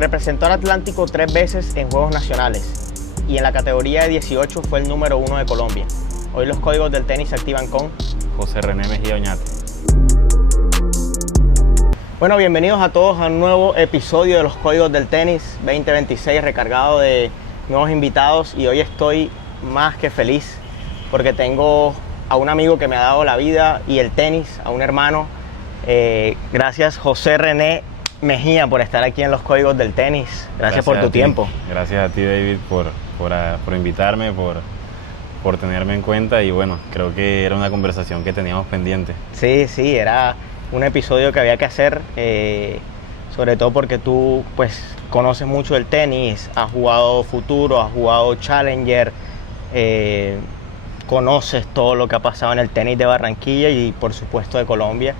Representó al Atlántico 3 veces en Juegos Nacionales y en la categoría de 18 fue el número 1 de Colombia. Hoy los códigos del tenis se activan con José René Mejía Oñate. Bueno, bienvenidos a todos a un nuevo episodio de los Códigos del Tenis 2026, recargado de nuevos invitados, y hoy estoy más que feliz porque tengo a un amigo que me ha dado la vida y el tenis, a un hermano. Gracias, José René Mejía, por estar aquí en los Códigos del Tenis. Gracias por tu tiempo. Gracias a ti, David, por invitarme, por tenerme en cuenta, y bueno, creo que era una conversación que teníamos pendiente. Sí, era un episodio que había que hacer, sobre todo porque tú pues conoces mucho del tenis, has jugado Futuro, has jugado Challenger, conoces todo lo que ha pasado en el tenis de Barranquilla y por supuesto de Colombia.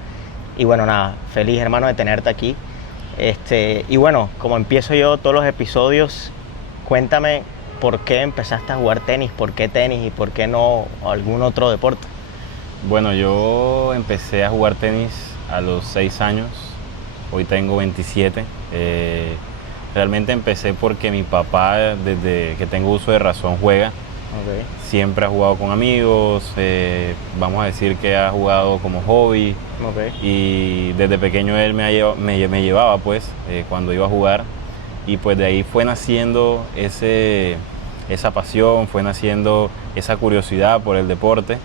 Y bueno, nada, feliz, hermano, de tenerte aquí. Y bueno, como empiezo yo todos los episodios, cuéntame por qué empezaste a jugar tenis, por qué tenis y por qué no algún otro deporte. Bueno, yo empecé a jugar tenis a los 6 años, hoy tengo 27. Realmente empecé porque mi papá, desde que tengo uso de razón, juega. Okay. Siempre ha jugado con amigos, vamos a decir que ha jugado como hobby. Okay. Y desde pequeño él me llevaba pues cuando iba a jugar, y pues de ahí fue naciendo esa pasión, fue naciendo esa curiosidad por el deporte.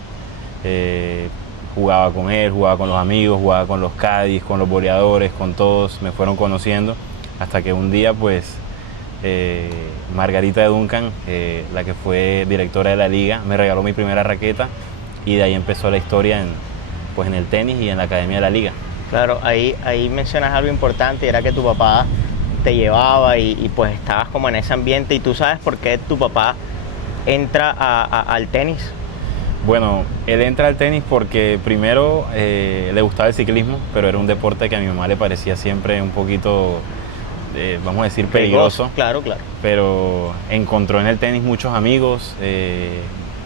Jugaba con él, jugaba con los amigos, jugaba con los caddies, con los boleadores, con todos, me fueron conociendo, hasta que un día pues Margarita de Duncan, la que fue directora de la liga, me regaló mi primera raqueta, y de ahí empezó la historia en el tenis y en la academia de la liga. Claro, ahí mencionas algo importante, era que tu papá te llevaba y pues estabas como en ese ambiente. ¿Y tú sabes por qué tu papá entra al tenis? Bueno, él entra al tenis porque primero le gustaba el ciclismo, pero era un deporte que a mi mamá le parecía siempre un poquito, vamos a decir, peligroso. Claro. Pero encontró en el tenis muchos amigos,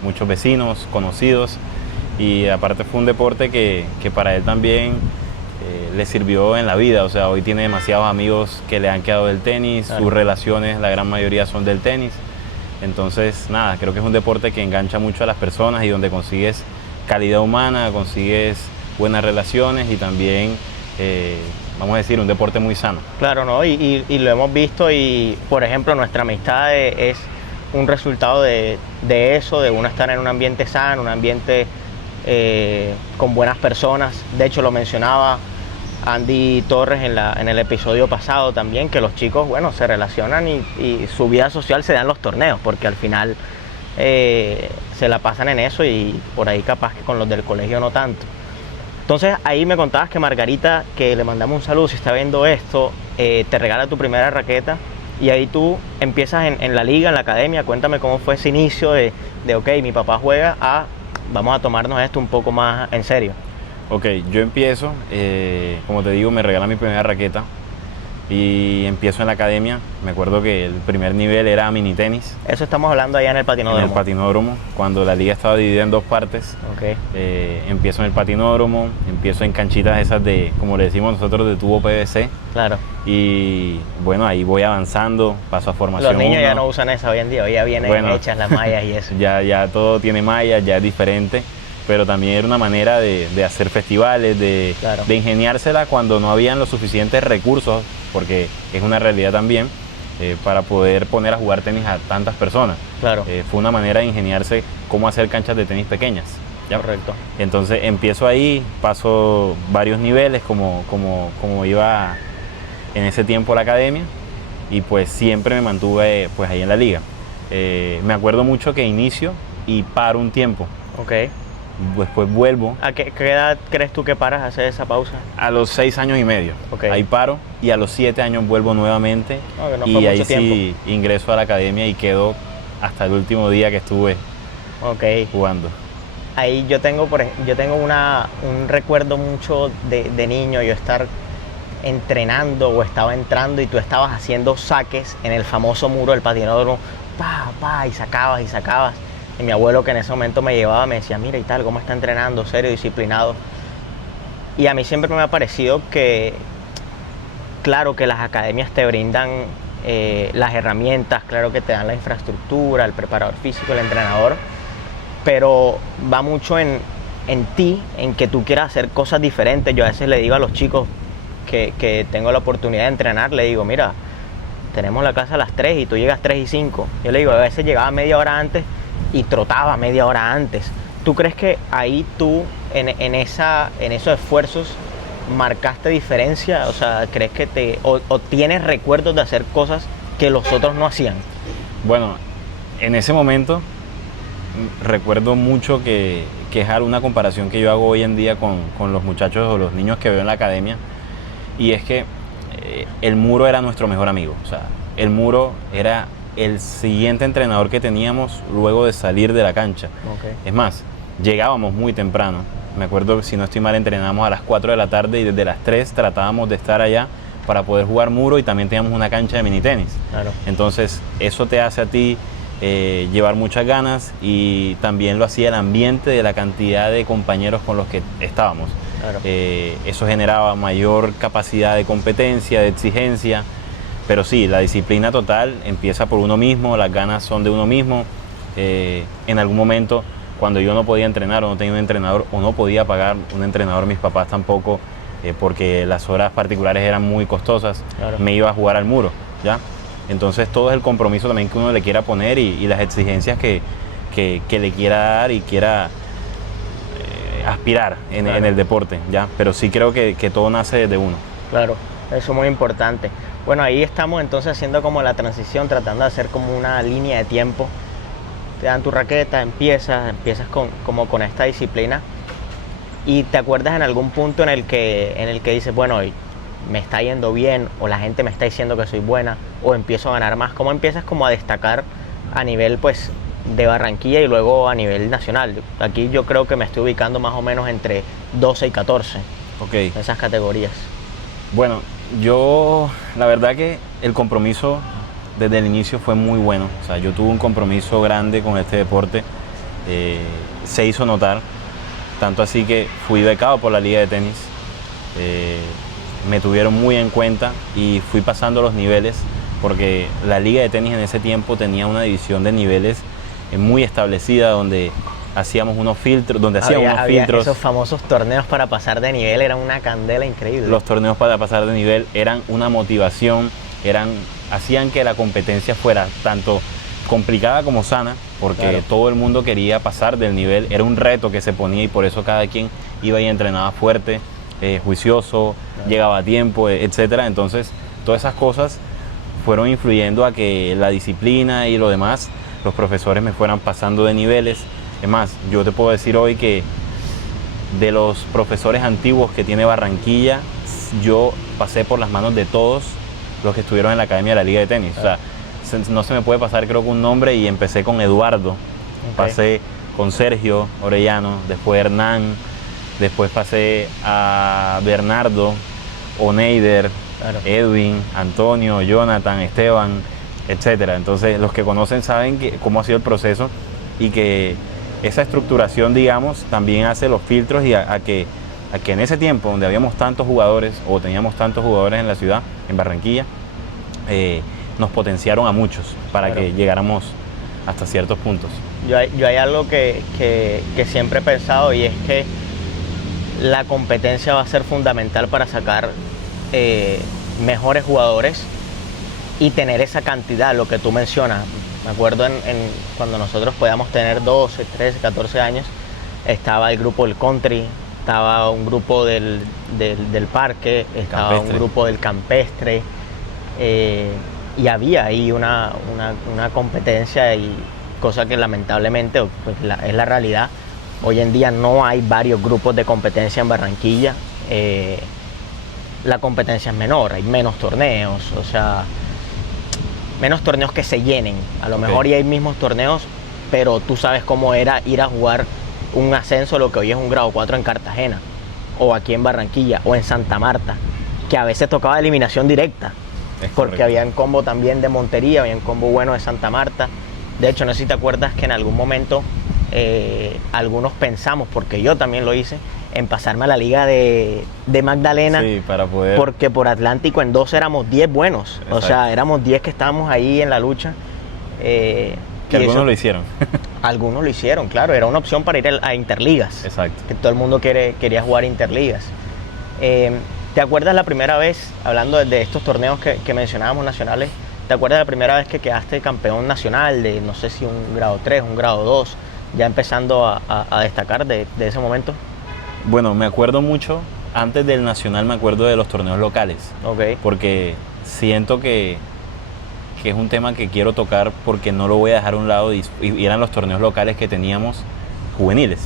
muchos vecinos, conocidos, y aparte fue un deporte que para él también le sirvió en la vida. O sea, hoy tiene demasiados amigos que le han quedado del tenis, claro. Sus relaciones, la gran mayoría son del tenis. Entonces, nada, creo que es un deporte que engancha mucho a las personas y donde consigues calidad humana, consigues buenas relaciones y también, vamos a decir, un deporte muy sano. Claro, ¿no? Y lo hemos visto, y por ejemplo nuestra amistad es un resultado de eso, de uno estar en un ambiente sano, un ambiente con buenas personas. De hecho, lo mencionaba Andy Torres en el episodio pasado también, que los chicos, bueno, se relacionan y su vida social se da en los torneos, porque al final se la pasan en eso, y por ahí capaz que con los del colegio no tanto. Entonces ahí me contabas que Margarita, que le mandamos un saludo si está viendo esto, te regala tu primera raqueta, y ahí tú empiezas en la liga, en la academia. Cuéntame cómo fue ese inicio de ok, mi papá juega, a vamos a tomarnos esto un poco más en serio. Ok, yo empiezo, como te digo, me regala mi primera raqueta y empiezo en la academia. Me acuerdo que el primer nivel era mini tenis. Eso estamos hablando allá en el patinódromo. En el patinódromo, cuando la liga estaba dividida en dos partes. Okay. Empiezo en el patinódromo, empiezo en canchitas esas de, como le decimos nosotros, de tubo PVC. Claro. Y bueno, ahí voy avanzando, paso a formación. Los niños ya no usan esa hoy en día, hoy ya vienen hechas las mallas y eso. Ya todo tiene mallas, ya es diferente. Pero también era una manera de hacer festivales, de ingeniársela cuando no habían los suficientes recursos, porque es una realidad también, para poder poner a jugar tenis a tantas personas. Claro. Fue una manera de ingeniarse cómo hacer canchas de tenis pequeñas. ¿Ya? Correcto. Entonces empiezo ahí, paso varios niveles como iba en ese tiempo la academia, y pues siempre me mantuve pues ahí en la liga. Me acuerdo mucho que inicio y paro un tiempo. Okay. Después vuelvo. ¿A qué edad crees tú que paras a hacer esa pausa? A los 6 años y medio. Okay. Ahí paro, y a los 7 años vuelvo nuevamente. Y ahí sí ingreso a la academia y quedo hasta el último día que estuve jugando. Ahí yo tengo un recuerdo mucho de niño, yo estar entrenando o estaba entrando y tú estabas haciendo saques en el famoso muro del patinódromo, y sacabas. Y mi abuelo, que en ese momento me llevaba, me decía, mira y tal, cómo está entrenando, serio, disciplinado. Y a mí siempre me ha parecido que claro que las academias te brindan las herramientas, claro que te dan la infraestructura, el preparador físico, el entrenador, pero va mucho en ti, en que tú quieras hacer cosas diferentes. Yo a veces le digo a los chicos que tengo la oportunidad de entrenar, le digo, mira, tenemos la clase a las 3 y tú llegas 3 y 5. Yo le digo, a veces llegaba media hora antes y trotaba media hora antes. ¿Tú crees que ahí tú, en esos esfuerzos, marcaste diferencia? O sea, ¿crees que o tienes recuerdos de hacer cosas que los otros no hacían? Bueno, en ese momento recuerdo mucho que es una comparación que yo hago hoy en día con los muchachos o los niños que veo en la academia, y es que el muro era nuestro mejor amigo. O sea, el muro era el siguiente entrenador que teníamos luego de salir de la cancha. Okay. Es más, llegábamos muy temprano. Me acuerdo que, si no estoy mal, entrenábamos a las 4 de la tarde y desde las 3 tratábamos de estar allá para poder jugar muro, y también teníamos una cancha de mini tenis. Claro. Entonces eso te hace a ti llevar muchas ganas, y también lo hacía el ambiente de la cantidad de compañeros con los que estábamos. Claro. Eso generaba mayor capacidad de competencia, de exigencia, pero sí, la disciplina total empieza por uno mismo, las ganas son de uno mismo. En algún momento, cuando yo no podía entrenar o no tenía un entrenador o no podía pagar un entrenador, mis papás tampoco, porque las horas particulares eran muy costosas, Claro. me iba a jugar al muro, ¿ya? Entonces todo es el compromiso también que uno le quiera poner, y las exigencias que le quiera dar y quiera aspirar en el deporte, ¿ya? Pero sí creo que todo nace desde uno. Claro, eso es muy importante. Bueno, ahí estamos entonces haciendo como la transición, tratando de hacer como una línea de tiempo. Te dan tu raqueta, empiezas como con esta disciplina, y te acuerdas en algún punto en el que dices, bueno, hoy me está yendo bien, o la gente me está diciendo que soy buena, o empiezo a ganar más. ¿Cómo empiezas como a destacar a nivel, pues, de Barranquilla y luego a nivel nacional? Aquí yo creo que me estoy ubicando más o menos entre 12 y 14, Okay. en esas categorías. Bueno, yo la verdad que el compromiso desde el inicio fue muy bueno. O sea, yo tuve un compromiso grande con este deporte, se hizo notar, tanto así que fui becado por la Liga de Tenis. Me tuvieron muy en cuenta y fui pasando los niveles, porque la Liga de Tenis en ese tiempo tenía una división de niveles muy establecida, donde hacíamos unos filtros, Había esos famosos torneos para pasar de nivel, eran una candela increíble. Los torneos para pasar de nivel eran una motivación, hacían que la competencia fuera tanto complicada como sana, porque Claro. todo el mundo quería pasar del nivel, era un reto que se ponía, y por eso cada quien iba y entrenaba fuerte, juicioso, Claro. llegaba a tiempo, etcétera. Entonces, todas esas cosas fueron influyendo a que la disciplina y lo demás, los profesores me fueran pasando de niveles. Es más, yo te puedo decir hoy que de los profesores antiguos que tiene Barranquilla, yo pasé por las manos de todos los que estuvieron en la Academia de la Liga de Tenis. O sea, no se me puede pasar, creo que un nombre, y empecé con Eduardo, pasé con Sergio Orellano, después Hernán, después pasé a Bernardo, Oneider, Claro. Edwin, Antonio, Jonathan, Esteban, etcétera. Entonces, los que conocen saben cómo ha sido el proceso, y que esa estructuración, digamos, también hace los filtros, y a que en ese tiempo donde habíamos tantos jugadores, o teníamos tantos jugadores en la ciudad, en Barranquilla, nos potenciaron a muchos para Claro. que llegáramos hasta ciertos puntos. Yo hay algo que siempre he pensado, y es que la competencia va a ser fundamental para sacar mejores jugadores y tener esa cantidad, lo que tú mencionas. Me acuerdo cuando nosotros podíamos tener 12, 13, 14 años, estaba el grupo del country, estaba un grupo del parque, estaba Campestre. un grupo del campestre, y había ahí una competencia, y cosa que lamentablemente pues, es la realidad. Hoy en día no hay varios grupos de competencia en Barranquilla. La competencia es menor, hay menos torneos, o sea, menos torneos que se llenen. A lo mejor ya hay mismos torneos, pero tú sabes cómo era ir a jugar un ascenso, lo que hoy es un grado 4 en Cartagena, o aquí en Barranquilla, o en Santa Marta, que a veces tocaba eliminación directa, porque habían combo también de Montería, habían combo bueno de Santa Marta. De hecho, no sé si te acuerdas que en algún momento algunos pensamos, porque yo también lo hice, en pasarme a la liga de Magdalena, Sí, para poder... porque por Atlántico en 2 éramos 10 buenos, Exacto. o sea, éramos 10 que estábamos ahí en la lucha. Que y algunos eso- lo hicieron. Algunos lo hicieron, claro, era una opción para ir a Interligas, Exacto. que todo el mundo quería jugar Interligas. ¿Te acuerdas la primera vez, hablando de estos torneos que mencionábamos nacionales, te acuerdas la primera vez que quedaste campeón nacional de, no sé si un grado 3, un grado 2, ya empezando a destacar de ese momento? Bueno, me acuerdo mucho, antes del nacional me acuerdo de los torneos locales, Ok, porque siento que es un tema que quiero tocar porque no lo voy a dejar a un lado y eran los torneos locales que teníamos juveniles.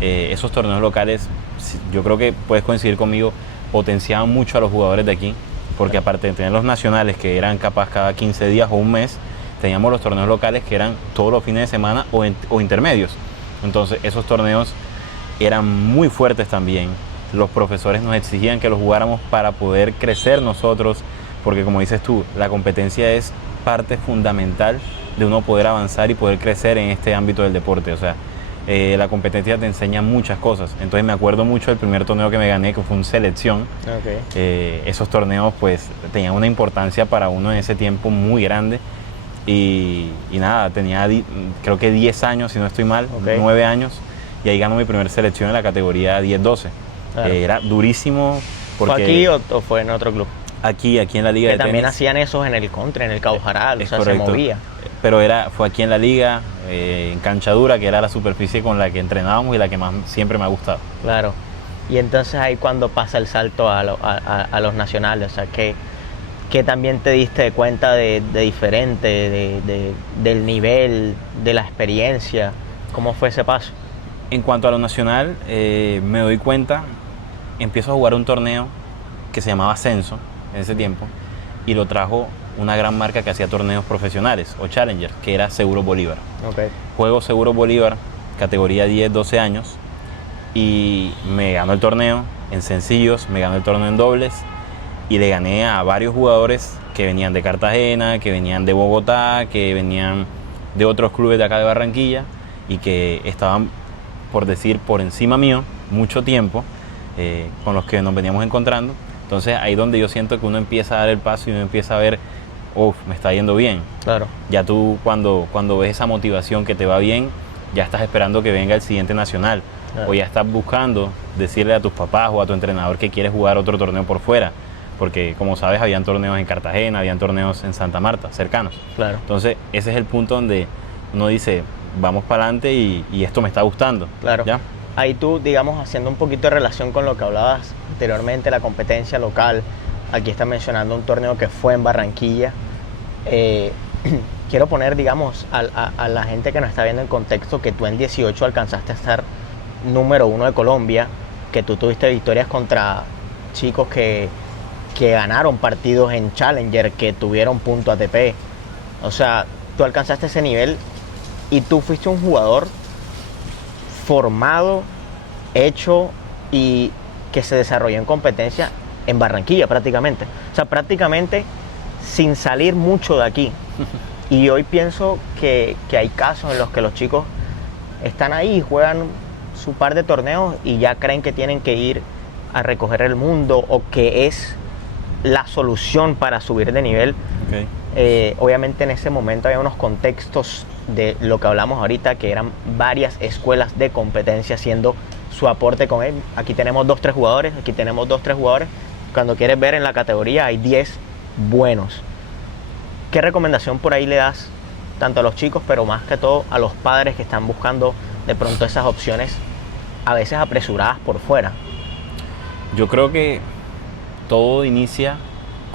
Esos torneos locales, yo creo que puedes coincidir conmigo, potenciaban mucho a los jugadores de aquí, porque aparte de tener los nacionales que eran capaz cada 15 días o un mes, teníamos los torneos locales que eran todos los fines de semana o intermedios. Entonces esos torneos eran muy fuertes también. Los profesores nos exigían que los jugáramos para poder crecer nosotros, porque como dices tú, la competencia es parte fundamental de uno poder avanzar y poder crecer en este ámbito del deporte. O sea, la competencia te enseña muchas cosas. Entonces me acuerdo mucho del primer torneo que me gané, que fue un selección. ok. Esos torneos pues tenían una importancia para uno en ese tiempo muy grande. Y nada, tenía creo que 10 años, si no estoy mal, Ok. 9 años. Y ahí ganó mi primera selección en la categoría 10-12. Claro. Era durísimo. Porque ¿Fue aquí o fue en otro club? aquí en la liga Que de también tenis. hacían esos en el country, en el Caujaral, o Es sea, correcto. se movía. Pero fue aquí en la liga, en cancha dura, que era la superficie con la que entrenábamos y la que más siempre me ha gustado. Claro. Y entonces ahí cuando pasa el salto a los nacionales, o sea, que también te diste cuenta de diferente, del nivel, de la experiencia, ¿cómo fue ese paso? En cuanto a lo nacional, me doy cuenta, empiezo a jugar un torneo que se llamaba Ascenso en ese tiempo y lo trajo una gran marca que hacía torneos profesionales o Challenger, que era Seguro Bolívar. Okay. Juego Seguro Bolívar, categoría 10-12 años, y me ganó el torneo en sencillos, me ganó el torneo en dobles y le gané a varios jugadores que venían de Cartagena, que venían de Bogotá, que venían de otros clubes de acá de Barranquilla y que estaban, por decir, por encima mío mucho tiempo, con los que nos veníamos encontrando. Entonces ahí donde yo siento que uno empieza a dar el paso y uno empieza a ver, me está yendo bien. Claro. Ya tú cuando ves esa motivación que te va bien, ya estás esperando que venga el siguiente nacional. Claro. O ya estás buscando decirle a tus papás o a tu entrenador que quieres jugar otro torneo por fuera. Porque como sabes, habían torneos en Cartagena, habían torneos en Santa Marta, cercanos. Claro. Entonces ese es el punto donde uno dice, vamos para adelante y esto me está gustando. Claro. ¿Ya? Ahí tú, digamos, haciendo un poquito de relación con lo que hablabas anteriormente, la competencia local, aquí estás mencionando un torneo que fue en Barranquilla. Quiero poner, digamos, a la gente que nos está viendo en contexto que tú en 18 alcanzaste a estar número 1 de Colombia, que tú tuviste victorias contra chicos que ganaron partidos en Challenger, que tuvieron punto ATP. O sea, tú alcanzaste ese nivel y tú fuiste un jugador formado, hecho y que se desarrolló en competencia en Barranquilla prácticamente. O sea, prácticamente sin salir mucho de aquí. Y hoy pienso que hay casos en los que los chicos están ahí, juegan su par de torneos y ya creen que tienen que ir a recoger el mundo o que es la solución para subir de nivel. Okay. Obviamente en ese momento había unos contextos de lo que hablamos ahorita, que eran varias escuelas de competencia haciendo su aporte con él. Aquí tenemos 2-3 jugadores, aquí tenemos 2-3 jugadores. Cuando quieres ver en la categoría hay 10 buenos. ¿Qué recomendación por ahí le das tanto a los chicos, pero más que todo a los padres que están buscando de pronto esas opciones a veces apresuradas por fuera? Yo creo que todo inicia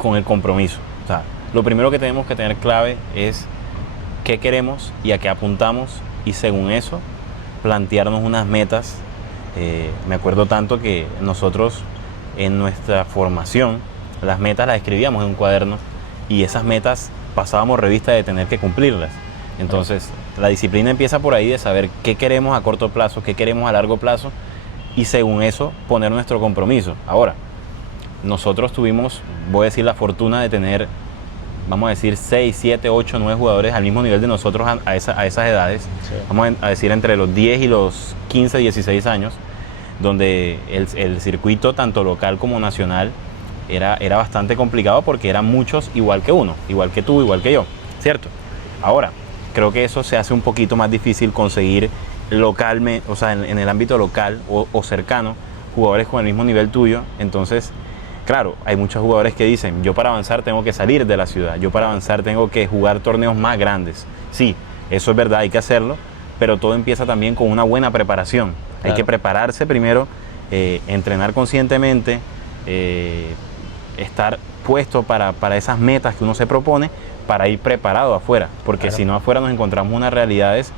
con el compromiso. O sea, lo primero que tenemos que tener clave es qué queremos y a qué apuntamos, y según eso plantearnos unas metas. Me acuerdo tanto que nosotros en nuestra formación las metas las escribíamos en un cuaderno y esas metas pasábamos revista de tener que cumplirlas. Entonces la disciplina empieza por ahí, de saber qué queremos a corto plazo, qué queremos a largo plazo, y según eso poner nuestro compromiso. Ahora, nosotros tuvimos, voy a decir, la fortuna de tener, vamos a decir, 6, 7, 8, 9 jugadores al mismo nivel de nosotros a esas edades. Sí. Vamos a decir entre los 10 y los 15, 16 años. donde el circuito, tanto local como nacional, era bastante complicado porque eran muchos igual que uno, igual que tú, igual que yo, ¿cierto? Ahora, creo que eso se hace un poquito más difícil conseguir localmente, o sea, en el ámbito local o cercano, jugadores con el mismo nivel tuyo. Entonces, claro, hay muchos jugadores que dicen, yo para avanzar tengo que salir de la ciudad, yo para avanzar tengo que jugar torneos más grandes. Sí, eso es verdad, hay que hacerlo, pero todo empieza también con una buena preparación. Claro. Hay que prepararse primero, entrenar conscientemente, estar puesto para esas metas que uno se propone, para ir preparado afuera, porque claro, si no afuera nos encontramos unas realidades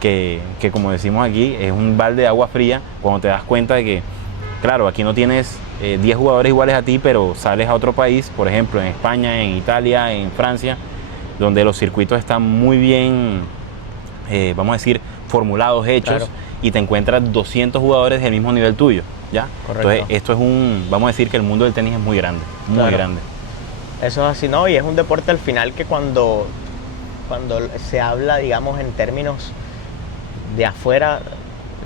que como decimos aquí, es un balde de agua fría cuando te das cuenta de que, claro, aquí no tienes 10 jugadores iguales a ti, pero sales a otro país, por ejemplo en España, en Italia, en Francia, donde los circuitos están muy bien, vamos a decir, formulados, hechos, claro, y te encuentras 200 jugadores del mismo nivel tuyo, ¿ya? Correcto. Entonces esto es vamos a decir que el mundo del tenis es muy grande, muy claro, grande. Eso es así, ¿no? Y es un deporte al final que cuando se habla, digamos, en términos de afuera,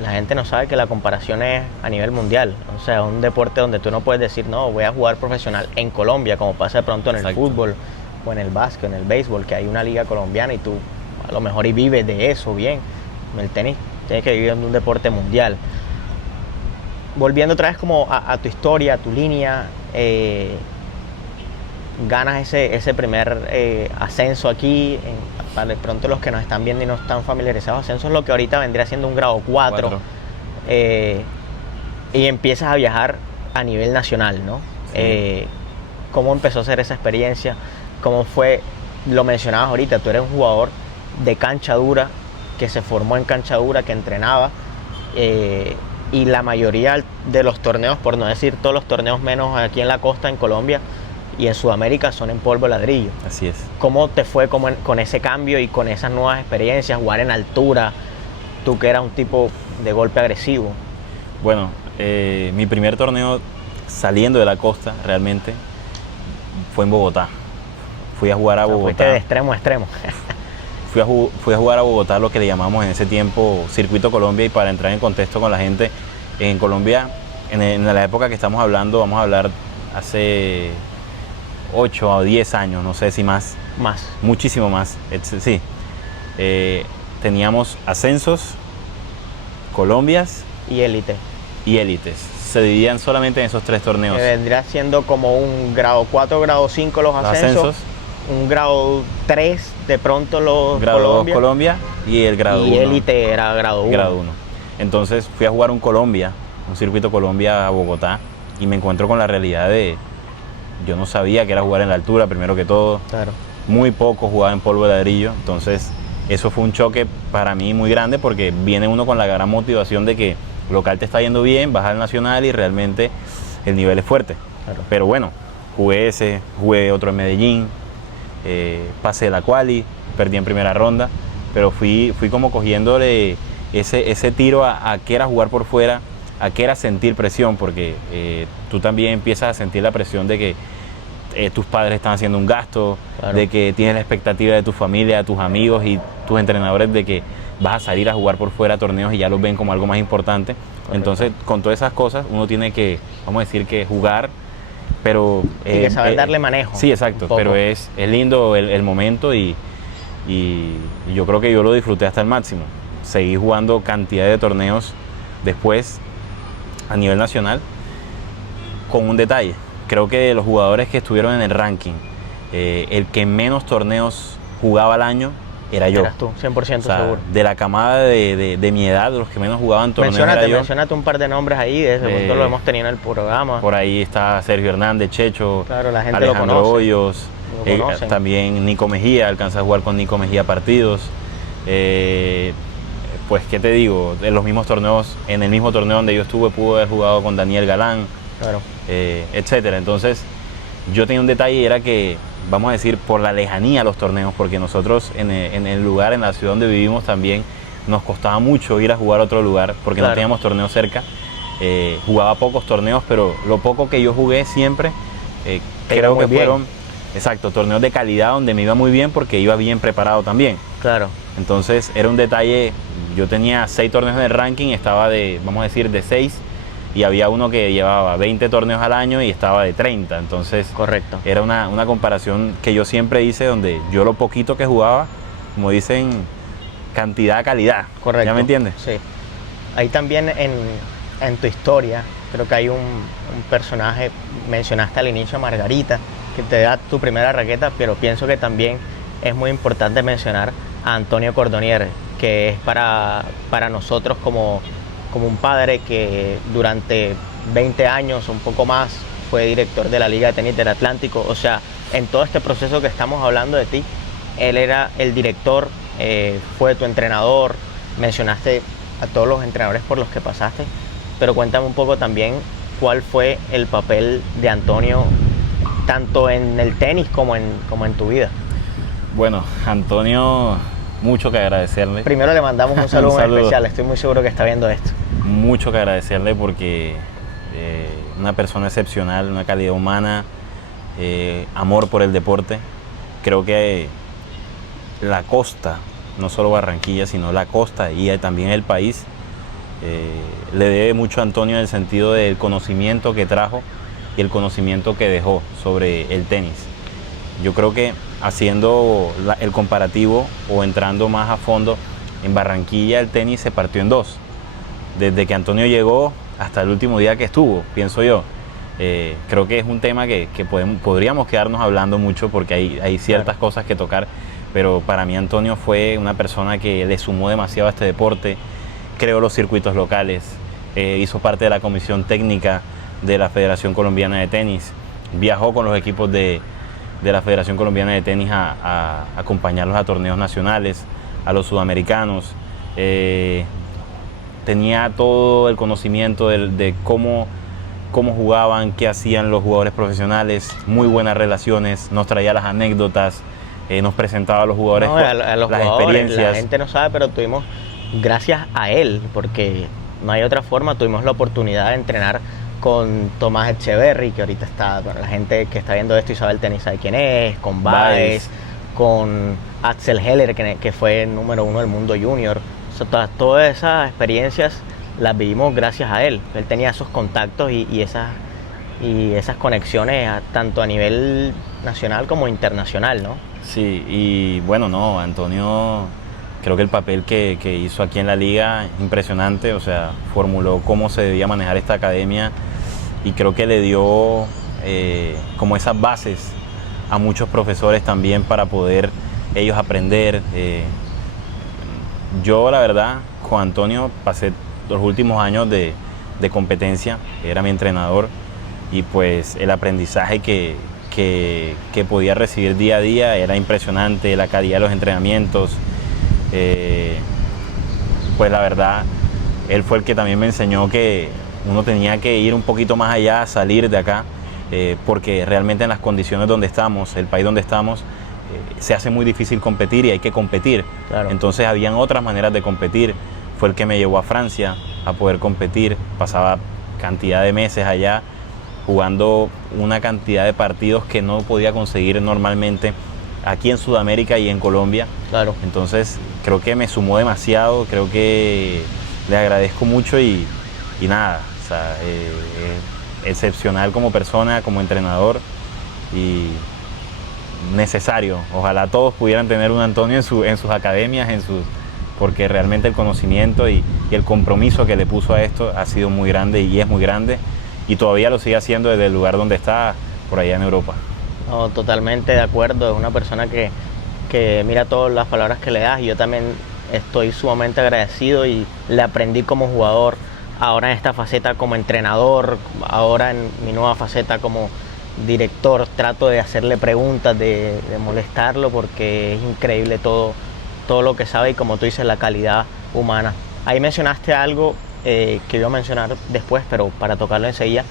la gente no sabe que la comparación es a nivel mundial. O sea, es un deporte donde tú no puedes decir, no, voy a jugar profesional en Colombia, como pasa de pronto en el Exacto. fútbol o en el básquet, en el béisbol, que hay una liga colombiana y tú a lo mejor y vives de eso bien. En el tenis tienes que vivir en un deporte mundial. Volviendo otra vez como a tu historia, a tu línea, ganas ese primer ascenso aquí. Para de pronto los que nos están viendo y no están familiarizados, ascenso es lo que ahorita vendría siendo un grado 4. Y empiezas a viajar a nivel nacional, ¿no? Sí. ¿Cómo empezó a ser esa experiencia? ¿Cómo fue? Lo mencionabas ahorita, tú eres un jugador de cancha dura, que se formó en cancha dura, que entrenaba, y la mayoría de los torneos, por no decir todos los torneos menos aquí en la costa, en Colombia y en Sudamérica, son en polvo ladrillo. Así es. ¿Cómo te fue con ese cambio y con esas nuevas experiencias, jugar en altura, tú que eras un tipo de golpe agresivo? Bueno, mi primer torneo saliendo de la costa realmente fue en Bogotá. Fui a jugar a Bogotá. Fuiste de extremo a extremo. Fui a jugar a Bogotá, lo que le llamamos en ese tiempo Circuito Colombia, y para entrar en contexto con la gente, en Colombia, en la época que estamos hablando, vamos a hablar hace 8 o 10 años, no sé si más. Más. Muchísimo más, sí. Teníamos ascensos, Colombias y élite. Y élites. Se dividían solamente en esos 3 torneos. Vendría siendo como un grado 4, grado 5 los ascensos. Un grado 3 de pronto los grado Colombia. 2 Colombia y el grado 1. Y élite era grado 1. Grado 1. Entonces fui a jugar un circuito Colombia a Bogotá, y me encuentro con la realidad de, yo no sabía que era jugar en la altura, primero que todo. Claro. Muy poco jugaba en polvo de ladrillo, entonces eso fue un choque para mí muy grande, porque viene uno con la gran motivación de que local te está yendo bien, vas al nacional y realmente el nivel es fuerte. Claro. Pero bueno, jugué otro en Medellín, pasé la quali, perdí en primera ronda, pero fui como cogiéndole ese tiro a qué era jugar por fuera, a qué era sentir presión, porque tú también empiezas a sentir la presión de que tus padres están haciendo un gasto, claro, de que tienes la expectativa de tu familia, de tus amigos y tus entrenadores de que vas a salir a jugar por fuera torneos y ya los ven como algo más importante. Correcto. Entonces, con todas esas cosas, uno tiene que, vamos a decir, que jugar, pero... y que saber darle manejo. Sí, exacto, pero es lindo el momento, y yo creo que yo lo disfruté hasta el máximo. Seguí jugando cantidad de torneos después a nivel nacional, con un detalle. Creo que de los jugadores que estuvieron en el ranking, el que menos torneos jugaba al año era yo. Eras tú, 100% seguro. De la camada de mi edad, de los que menos jugaban torneos era yo. Menciónate un par de nombres ahí, desde pronto lo hemos tenido en el programa. Por ahí está Sergio Hernández, Checho, claro, la gente Alejandro lo conoce, Hoyos, también Nico Mejía, alcanza a jugar con Nico Mejía partidos. Pues, ¿qué te digo? En los mismos torneos, en el mismo torneo donde yo estuve, pude haber jugado con Daniel Galán, claro, etcétera. Entonces, yo tenía un detalle, y era que, vamos a decir, por la lejanía a los torneos, porque nosotros en el lugar, en la ciudad donde vivimos también, nos costaba mucho ir a jugar a otro lugar, porque claro, no teníamos torneos cerca. Jugaba pocos torneos, pero lo poco que yo jugué siempre, creo que fueron, exacto, torneos de calidad donde me iba muy bien, porque iba bien preparado también. Claro. Entonces era un detalle, yo tenía 6 torneos en el ranking, estaba vamos a decir, de 6, y había uno que llevaba 20 torneos al año y estaba de 30. Entonces, Correcto. era una comparación que yo siempre hice, donde yo lo poquito que jugaba, como dicen, cantidad, calidad. Correcto. ¿Ya me entiendes? Sí. Ahí también en tu historia, creo que hay un personaje, mencionaste al inicio a Margarita, que te da tu primera raqueta, pero pienso que también es muy importante mencionar a Antonio Cordonier, que es para nosotros como un padre que durante 20 años, un poco más, fue director de la Liga de Tenis del Atlántico. O sea, en todo este proceso que estamos hablando de ti, él era el director, fue tu entrenador, mencionaste a todos los entrenadores por los que pasaste, pero cuéntame un poco también cuál fue el papel de Antonio, tanto en el tenis como en tu vida. Bueno, Antonio, mucho que agradecerle. Primero le mandamos un saludo, especial, estoy muy seguro que está viendo esto. Mucho que agradecerle porque una persona excepcional, una calidad humana, amor por el deporte. Creo que la costa, no solo Barranquilla, sino la costa y también el país, le debe mucho a Antonio en el sentido del conocimiento que trajo y el conocimiento que dejó sobre el tenis. Yo creo que haciendo el comparativo o entrando más a fondo, en Barranquilla el tenis se partió en dos. Desde que Antonio llegó hasta el último día que estuvo, pienso yo. Creo que es un tema que podríamos quedarnos hablando mucho porque hay ciertas cosas que tocar, pero para mí Antonio fue una persona que le sumó demasiado a este deporte, creó los circuitos locales, hizo parte de la comisión técnica de la Federación Colombiana de Tenis, viajó con los equipos de la Federación Colombiana de Tenis a acompañarlos a torneos nacionales, a los sudamericanos. Tenía todo el conocimiento de cómo jugaban, qué hacían los jugadores profesionales, muy buenas relaciones, nos traía las anécdotas, nos presentaba a los jugadores, a los las jugadores, experiencias. La gente no sabe, pero tuvimos, gracias a él, porque no hay otra forma, tuvimos la oportunidad de entrenar con Tomás Echeverry, que ahorita está, bueno, la gente que está viendo esto y sabe el tenis sabe quién es, con Baez, con Axel Heller, que fue el número 1 del mundo junior. O sea, todas esas experiencias las vivimos gracias a él. Él tenía esos contactos y esas conexiones tanto a nivel nacional como internacional, ¿no? Sí, y bueno, no, Antonio, creo que el papel que hizo aquí en la liga, impresionante, o sea, formuló cómo se debía manejar esta academia y creo que le dio como esas bases a muchos profesores también para poder ellos aprender. Yo la verdad con Antonio pasé los últimos años de competencia, era mi entrenador y pues el aprendizaje que podía recibir día a día era impresionante, la calidad de los entrenamientos. Pues la verdad, él fue el que también me enseñó que uno tenía que ir un poquito más allá, salir de acá, porque realmente en las condiciones donde estamos, el país donde estamos, se hace muy difícil competir y hay que competir. Claro. Entonces habían otras maneras de competir. Fue el que me llevó a Francia a poder competir, pasaba cantidad de meses allá jugando una cantidad de partidos que no podía conseguir normalmente aquí en Sudamérica y en Colombia. Claro. Entonces creo que me sumó demasiado, creo que le agradezco mucho y nada, o sea, excepcional como persona, como entrenador y necesario. Ojalá todos pudieran tener un Antonio en sus academias, porque realmente el conocimiento y el compromiso que le puso a esto ha sido muy grande y es muy grande y todavía lo sigue haciendo desde el lugar donde está, por allá en Europa. No, totalmente de acuerdo, es una persona que mira todas las palabras que le das y yo también estoy sumamente agradecido y le aprendí como jugador, ahora en esta faceta como entrenador, ahora en mi nueva faceta como director, trato de hacerle preguntas, de molestarlo porque es increíble todo lo que sabe y como tú dices, la calidad humana. Ahí mencionaste algo que iba a mencionar después, pero para tocarlo enseguida,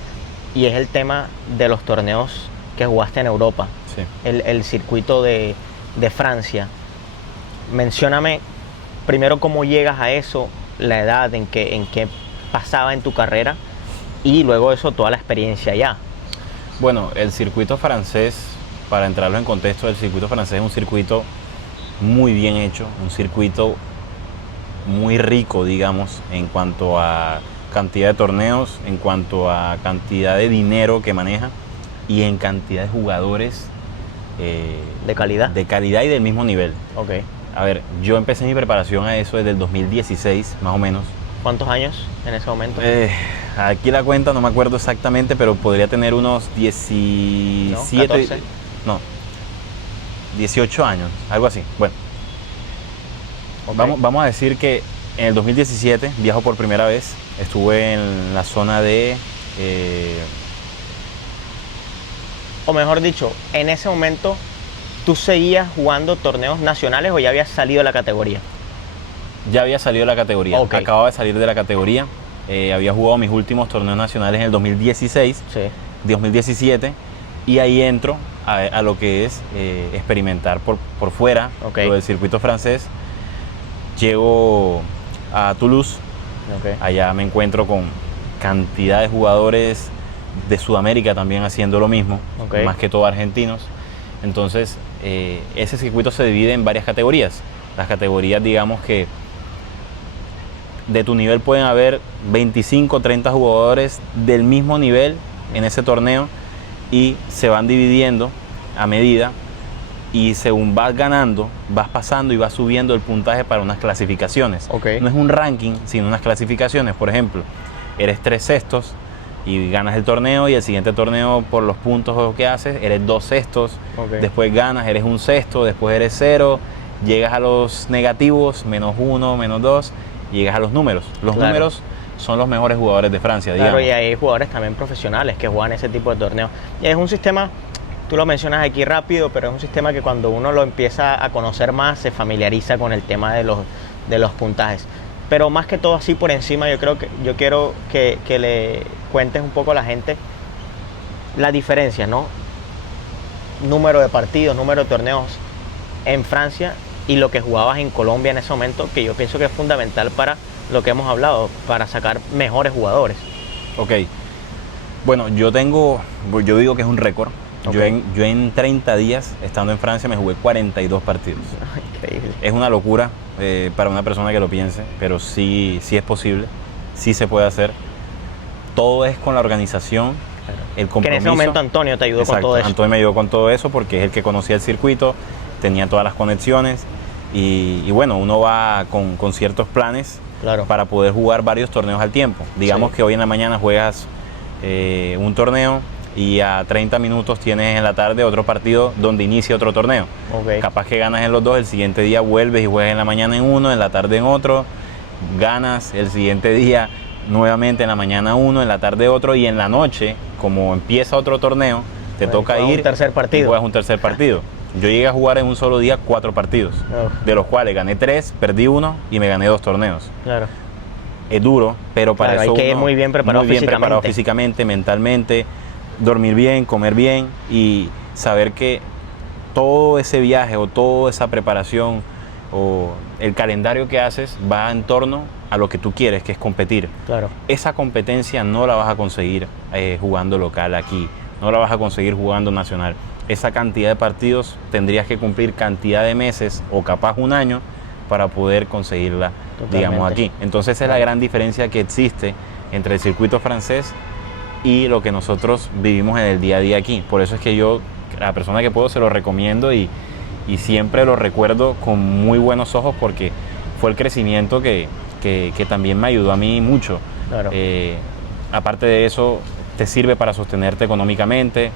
y es el tema de los torneos que jugaste en Europa, Sí. el circuito de Francia. Mencióname primero cómo llegas a eso, la edad en que pasaba en tu carrera y luego eso toda la experiencia allá. Bueno, el circuito francés, para entrarlo en contexto, el circuito francés es un circuito muy bien hecho, un circuito muy rico, digamos, en cuanto a cantidad de torneos, en cuanto a cantidad de dinero que maneja y en cantidad de jugadores ¿De calidad? de calidad y del mismo nivel. Ok. A ver, yo empecé mi preparación a eso desde el 2016, más o menos. ¿Cuántos años en ese momento? Aquí la cuenta no me acuerdo exactamente, pero podría tener unos 17, 14. no, 18 años, algo así. Bueno, Ok. vamos a decir que en el 2017 viajo por primera vez. Estuve en la zona de... O mejor dicho, en ese momento, ¿tú seguías jugando torneos nacionales o ya habías salido de la categoría? ya había salido de la categoría. Ok. Acababa de salir de la categoría. Había jugado mis últimos torneos nacionales en el 2016, Sí. 2017, y ahí entro a lo que es experimentar por fuera, Ok. lo del circuito francés. Llego a Toulouse, Ok. allá me encuentro con cantidad de jugadores de Sudamérica también haciendo lo mismo, Ok. más que todo argentinos. Entonces, ese circuito se divide en varias categorías. Las categorías, digamos que de tu nivel pueden haber 25, 30 jugadores del mismo nivel en ese torneo y se van dividiendo a medida, y según vas ganando, vas pasando y vas subiendo el puntaje para unas clasificaciones. Ok. No es un ranking, sino unas clasificaciones. Por ejemplo, eres 3 sextos y ganas el torneo, y el siguiente torneo, por los puntos que haces, eres 2 sextos, Ok. después ganas, eres 1 sexto, después eres 0, llegas a los negativos, -1, -2, y llegas a los números. Los Claro. números son los mejores jugadores de Francia, Claro, digamos. y hay jugadores también profesionales que juegan ese tipo de torneos. Y es un sistema, tú lo mencionas aquí rápido, pero es un sistema que cuando uno lo empieza a conocer más, se familiariza con el tema de los puntajes. Pero más que todo así por encima, yo quiero que le cuentes un poco a la gente la diferencia, ¿no? Número de partidos, número de torneos en Francia y lo que jugabas en Colombia en ese momento, que yo pienso que es fundamental para lo que hemos hablado, para sacar mejores jugadores. Ok. Bueno, yo digo que es un récord. Ok. Yo en 30 días, estando en Francia, me jugué 42 partidos. Increíble. Es una locura para una persona que lo piense, pero sí es posible, sí se puede hacer. Todo es con la organización, el compromiso. Que en ese momento Antonio te ayudó Exacto, con todo eso. Antonio me ayudó con todo eso porque es el que conocía el circuito, tenía todas las conexiones, y bueno, uno va con ciertos planes Claro. para poder jugar varios torneos al tiempo. Digamos Sí. que hoy en la mañana juegas un torneo, y a 30 minutos tienes en la tarde otro partido donde inicia otro torneo. Ok. Capaz que ganas en los dos, el siguiente día vuelves y juegas en la mañana en uno, en la tarde en otro, ganas el siguiente día nuevamente, en la mañana uno, en la tarde otro, y en la noche, como empieza otro torneo, te Bueno, toca juegas ir un tercer partido. y juegas un tercer partido. Yo llegué a jugar en un solo día 4 partidos, Uf. de los cuales gané 3, perdí 1 y me gané 2 torneos. Claro. Es duro, pero para Claro, eso hay que ir uno muy bien preparado físicamente, mentalmente, dormir bien, comer bien, y saber que todo ese viaje o toda esa preparación o el calendario que haces va en torno a lo que tú quieres, que es competir. Claro. Esa competencia no la vas a conseguir jugando local aquí, no la vas a conseguir jugando nacional. Esa cantidad de partidos tendrías que cumplir cantidad de meses o capaz un año para poder conseguirla, digamos, Totalmente. aquí. Entonces esa es la gran diferencia que existe entre el circuito francés y lo que nosotros vivimos en el día a día aquí. Por eso es que yo, a la persona que puedo, se lo recomiendo, y siempre lo recuerdo con muy buenos ojos, porque fue el crecimiento que también me ayudó a mí mucho. Claro. Aparte de eso, te sirve para sostenerte económicamente,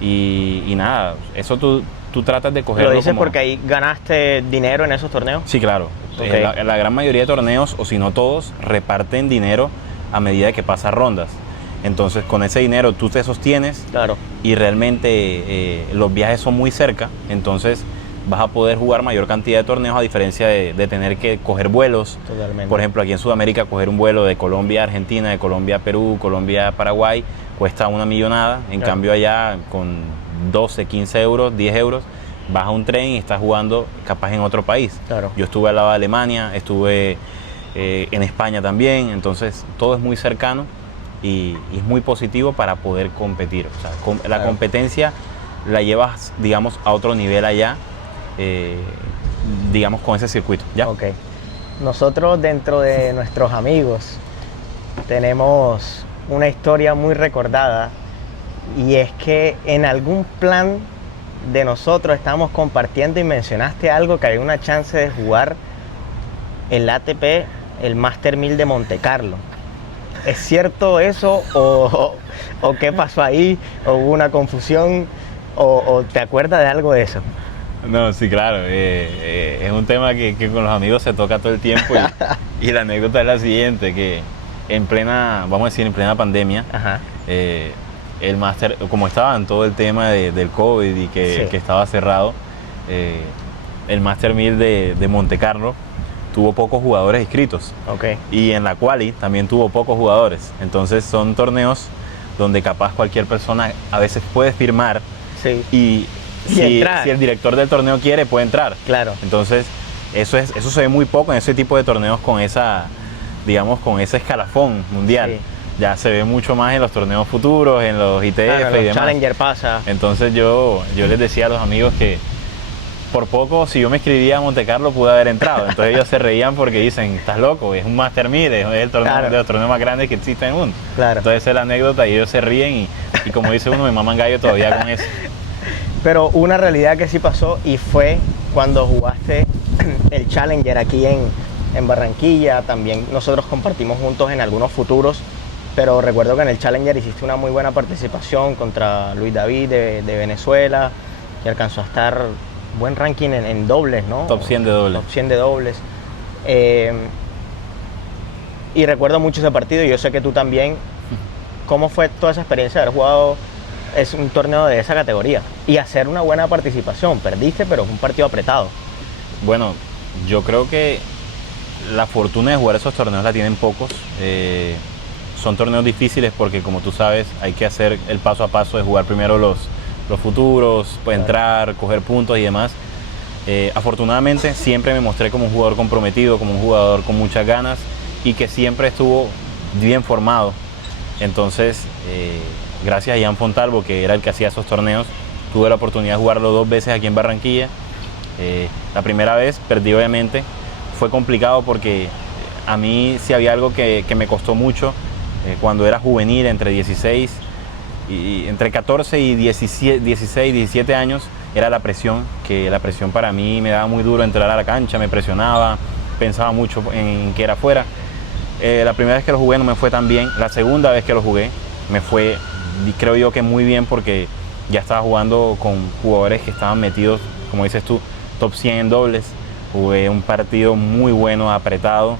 y nada, eso tú tratas de cogerlo. ¿Lo dices como... porque ahí ganaste dinero en esos torneos? Sí, claro. Ok. La gran mayoría de torneos, o si no todos, reparten dinero a medida que pasan rondas. Entonces, con ese dinero tú te sostienes, Claro. y realmente los viajes son muy cerca, entonces vas a poder jugar mayor cantidad de torneos, a diferencia de tener que coger vuelos. Totalmente. Por ejemplo, aquí en Sudamérica, coger un vuelo de Colombia a Argentina, de Colombia a Perú, Colombia a Paraguay, cuesta una millonada. En Claro. cambio, allá con 12, 15 euros, 10 euros, vas a un tren y estás jugando capaz en otro país. Claro. Yo estuve al lado de Alemania, estuve en España también, entonces todo es muy cercano, y es muy positivo para poder competir. O sea, la Claro. competencia la llevas, digamos, a otro nivel allá, digamos, con ese circuito. ¿Ya? Ok. Nosotros, dentro de nuestros amigos, tenemos una historia muy recordada, y es que en algún plan de nosotros estábamos compartiendo y mencionaste algo, que había una chance de jugar el ATP, el Master 1000 de Monte Carlo. ¿Es cierto eso o qué pasó ahí? ¿O hubo una confusión? ¿O te acuerdas de algo de eso? No, sí, claro. Es un tema que con los amigos se toca todo el tiempo y la anécdota es la siguiente, que en plena pandemia, Ajá. El máster, como estaba en todo el tema del COVID y que estaba cerrado, el Master 1000 de Monte Carlo tuvo pocos jugadores inscritos. Okay. Y en la quali también tuvo pocos jugadores. Entonces son torneos donde capaz cualquier persona a veces puede firmar, Sí. y si el director del torneo quiere, puede entrar. Claro. Entonces eso se ve muy poco en ese tipo de torneos con esa, digamos, con ese escalafón mundial. Sí. Ya se ve mucho más en los torneos futuros, en los ITF Claro, y los demás. Challenger pasa. Entonces yo les decía a los amigos que por poco, si yo me inscribía a Monte Carlo, pude haber entrado. Entonces ellos se reían porque dicen, estás loco, es un Master 1000, es el torneo, Claro, de los torneos más grandes que existen en el mundo. Claro. Entonces esa es la anécdota y ellos se ríen y como dice uno, me maman gallo todavía con eso. Pero una realidad que sí pasó, y fue cuando jugaste el Challenger aquí en Barranquilla. También nosotros compartimos juntos en algunos futuros, pero recuerdo que en el Challenger hiciste una muy buena participación contra Luis David de Venezuela, que alcanzó a estar buen ranking en dobles, ¿no? Top 100 de dobles. Top 100 de dobles. Y recuerdo mucho ese partido, y yo sé que tú también. ¿Cómo fue toda esa experiencia de haber jugado un torneo de esa categoría y hacer una buena participación? Perdiste, pero fue un partido apretado. Bueno, yo creo que la fortuna de jugar esos torneos la tienen pocos. Son torneos difíciles porque, como tú sabes, hay que hacer el paso a paso de jugar primero los futuros, pues entrar, coger puntos y demás. Afortunadamente siempre me mostré como un jugador comprometido, como un jugador con muchas ganas y que siempre estuvo bien formado. Entonces, gracias a Ian Fontalvo, que era el que hacía esos torneos, tuve la oportunidad de jugarlo 2 veces aquí en Barranquilla. La primera vez perdí, obviamente. Fue complicado porque a mí sí había algo que me costó mucho cuando era juvenil, entre 14 y 16, 17 años, era la presión, que la presión para mí me daba muy duro entrar a la cancha, me presionaba, pensaba mucho en que era fuera. La primera vez que lo jugué no me fue tan bien, la segunda vez que lo jugué me fue, creo yo, que muy bien, porque ya estaba jugando con jugadores que estaban metidos, como dices tú, top 100 en dobles. Jugué un partido muy bueno, apretado.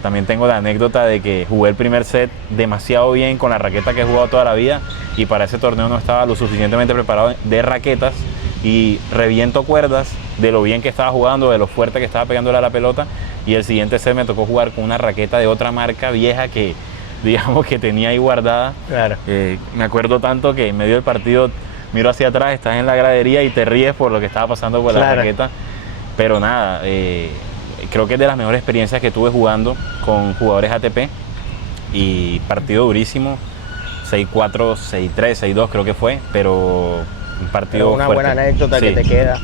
También tengo la anécdota de que jugué el primer set demasiado bien con la raqueta que he jugado toda la vida, y para ese torneo no estaba lo suficientemente preparado de raquetas, y reviento cuerdas de lo bien que estaba jugando, de lo fuerte que estaba pegándole a la pelota, y el siguiente set me tocó jugar con una raqueta de otra marca vieja que, digamos, que tenía ahí guardada. Claro. Me acuerdo tanto que en medio del partido miro hacia atrás, estás en la gradería y te ríes por lo que estaba pasando con la raqueta. Pero nada, creo que es de las mejores experiencias que tuve jugando con jugadores ATP, y partido durísimo, 6-4, 6-3, 6-2 creo que fue, pero un partido una fuerte. buena anécdota, sí, que te queda.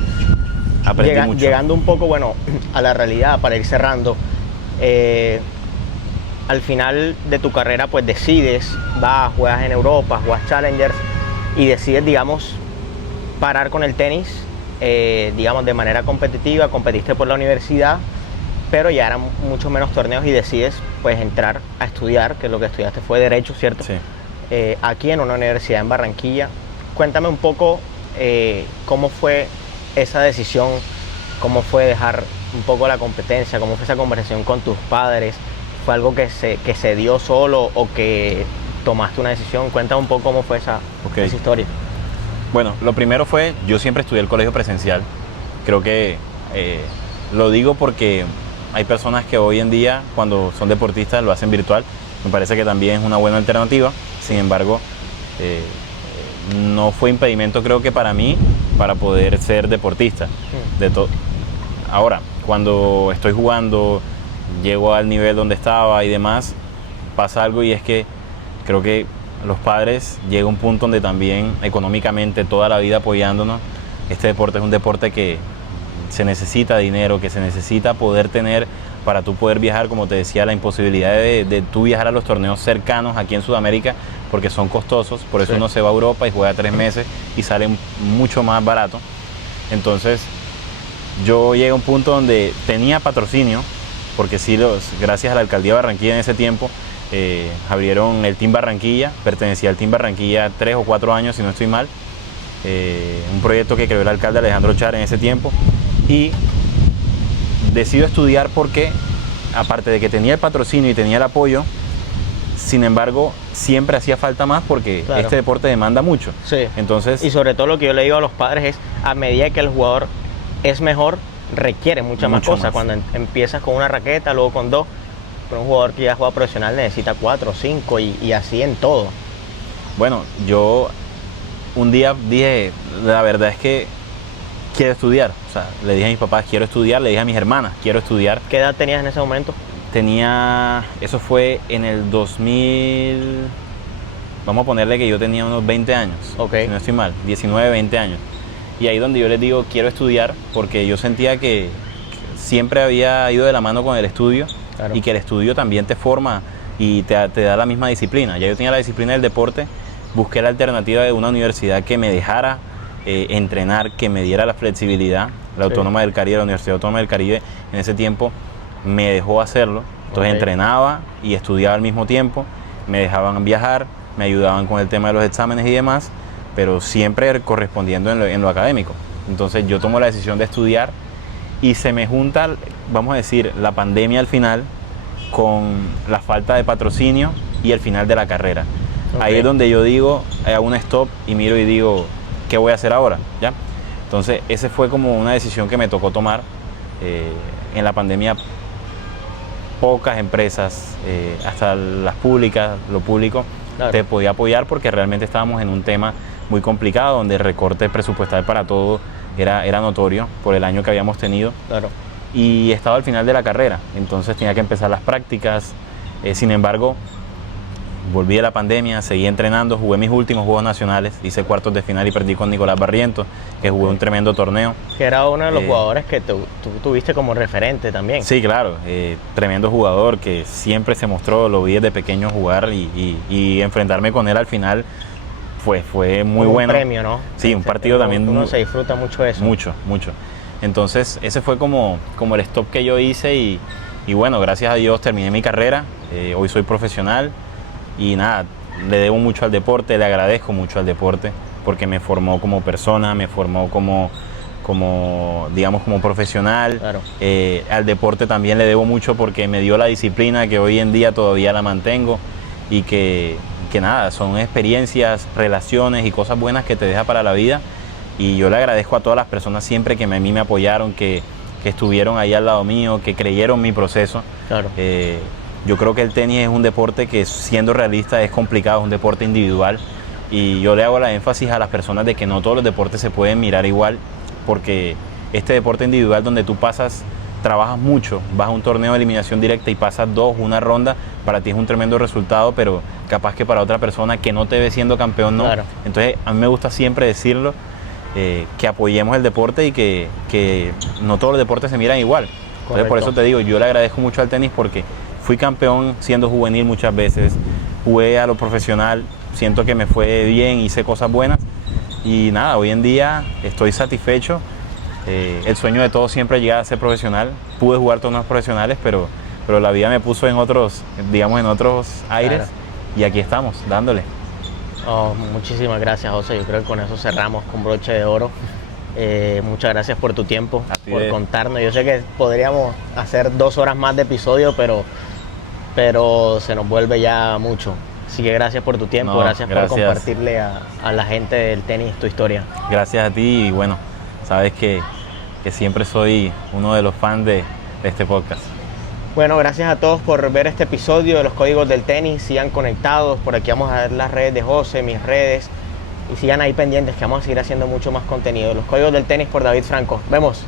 Aprendí mucho. Llegando un poco, bueno, a la realidad, para ir cerrando, al final de tu carrera pues decides, juegas en Europa, juegas Challengers y decides, digamos, parar con el tenis, digamos, de manera competitiva. Competiste por la universidad, pero ya eran mucho menos torneos y decides pues entrar a estudiar, que lo que estudiaste fue Derecho, ¿cierto? Sí. Aquí en una universidad en Barranquilla. Cuéntame un poco cómo fue esa decisión, cómo fue dejar un poco la competencia, cómo fue esa conversación con tus padres. ¿Fue algo que se dio solo o que tomaste una decisión? Cuéntame un poco cómo fue esa historia. Bueno, lo primero fue, yo siempre estudié el colegio presencial. Creo que lo digo porque hay personas que hoy en día, cuando son deportistas, lo hacen virtual. Me parece que también es una buena alternativa. Sin embargo, no fue impedimento, creo que para mí, para poder ser deportista. Ahora, cuando estoy jugando, llego al nivel donde estaba y demás, pasa algo, y es que creo que los padres llega un punto donde también económicamente, toda la vida apoyándonos. Este deporte es un deporte que se necesita dinero, que se necesita poder tener para tú poder viajar, como te decía, la imposibilidad de tú viajar a los torneos cercanos aquí en Sudamérica, porque son costosos, por eso Sí. uno se va a Europa y juega 3 meses y sale mucho más barato. Entonces yo llegué a un punto donde tenía patrocinio, porque sí, gracias a la alcaldía de Barranquilla en ese tiempo, abrieron el Team Barranquilla, pertenecía al Team Barranquilla 3 o 4 años, si no estoy mal, un proyecto que creó el alcalde Alejandro Char en ese tiempo, y decido estudiar porque, aparte de que tenía el patrocinio y tenía el apoyo, sin embargo, siempre hacía falta más porque Claro. este deporte demanda mucho. Sí. Entonces, Y sobre todo lo que yo le digo a los padres es, a medida que el jugador es mejor, requiere mucha más Mucho cosas. más. Cuando empiezas con una raqueta, luego con 2, pero un jugador que ya juega profesional necesita 4, 5 y así en todo. bueno, yo un día dije, la verdad es que quiero estudiar. O sea, le dije a mis papás, quiero estudiar, le dije a mis hermanas, quiero estudiar. ¿Qué edad tenías en ese momento? Eso fue en el 2000, vamos a ponerle que yo tenía unos 20 años, Ok. si no estoy mal, 19, 20 años. Y ahí donde yo les digo, quiero estudiar, porque yo sentía que siempre había ido de la mano con el estudio, Claro. y que el estudio también te forma y te da la misma disciplina. Ya yo tenía la disciplina del deporte, busqué la alternativa de una universidad que me dejara entrenar, que me diera la flexibilidad. La Sí. Autónoma del Caribe, la Universidad Autónoma del Caribe, en ese tiempo me dejó hacerlo. Entonces Ok. entrenaba y estudiaba al mismo tiempo, me dejaban viajar, me ayudaban con el tema de los exámenes y demás, pero siempre correspondiendo en lo académico. Entonces yo tomo la decisión de estudiar y se me junta, vamos a decir, la pandemia al final con la falta de patrocinio y el final de la carrera. Ok. Ahí es donde yo digo, hago un stop y miro y digo, ¿qué voy a hacer ahora? ¿Ya? Entonces ese fue como una decisión que me tocó tomar. En la pandemia pocas empresas, hasta las públicas, lo público, Claro. te podía apoyar porque realmente estábamos en un tema muy complicado donde el recorte presupuestal para todo era notorio por el año que habíamos tenido, Claro. y estaba al final de la carrera, entonces tenía que empezar las prácticas. Sin embargo, volví de la pandemia, seguí entrenando, jugué mis últimos juegos nacionales, hice cuartos de final y perdí con Nicolás Barrientos, que jugué un tremendo torneo. Que era uno de los Eh, jugadores que tú tuviste como referente también. Sí, claro, tremendo jugador que siempre se mostró, lo vi desde pequeño jugar y enfrentarme con él al final fue muy Un bueno. premio, ¿no? Sí, un partido también Uno muy- se disfruta mucho de eso. Mucho. Entonces ese fue como el stop que yo hice y bueno, gracias a Dios terminé mi carrera, hoy soy profesional y nada, le debo mucho al deporte, le agradezco mucho al deporte porque me formó como persona, me formó como digamos, como profesional. Claro. Al deporte también le debo mucho porque me dio la disciplina que hoy en día todavía la mantengo y que nada, son experiencias, relaciones y cosas buenas que te deja para la vida. Y yo le agradezco a todas las personas siempre que a mí me apoyaron, que estuvieron ahí al lado mío, que creyeron mi proceso. Claro. Yo creo que el tenis es un deporte que, siendo realista, es complicado, es un deporte individual. Y yo le hago la énfasis a las personas de que no todos los deportes se pueden mirar igual, porque este deporte individual donde tú trabajas mucho, vas a un torneo de eliminación directa y pasas una ronda, para ti es un tremendo resultado, pero capaz que para otra persona que no te ve siendo campeón no. Claro. Entonces a mí me gusta siempre decirlo, que apoyemos el deporte y que no todos los deportes se miran igual. Entonces por Correcto. eso te digo, yo le agradezco mucho al tenis porque fui campeón siendo juvenil muchas veces, jugué a lo profesional, siento que me fue bien, hice cosas buenas y nada, hoy en día estoy satisfecho. El sueño de todos siempre es llegar a ser profesional. Pude jugar torneos profesionales, pero la vida me puso en otros aires. Claro. Y aquí estamos, dándole. Oh, muchísimas gracias, José. Yo creo que con eso cerramos con broche de oro. Muchas gracias por tu tiempo, A ti por de- contarnos. Yo sé que podríamos hacer 2 horas más de episodio, pero se nos vuelve ya mucho. Así que gracias por tu tiempo, No, gracias por gracias. compartirle a la gente del tenis tu historia. Gracias a ti y bueno, sabes que siempre soy uno de los fans de este podcast. Bueno, gracias a todos por ver este episodio de los Códigos del Tenis. Sigan conectados, por aquí vamos a ver las redes de José, mis redes, y sigan ahí pendientes que vamos a seguir haciendo mucho más contenido. Los Códigos del Tenis por David Franco. Vemos.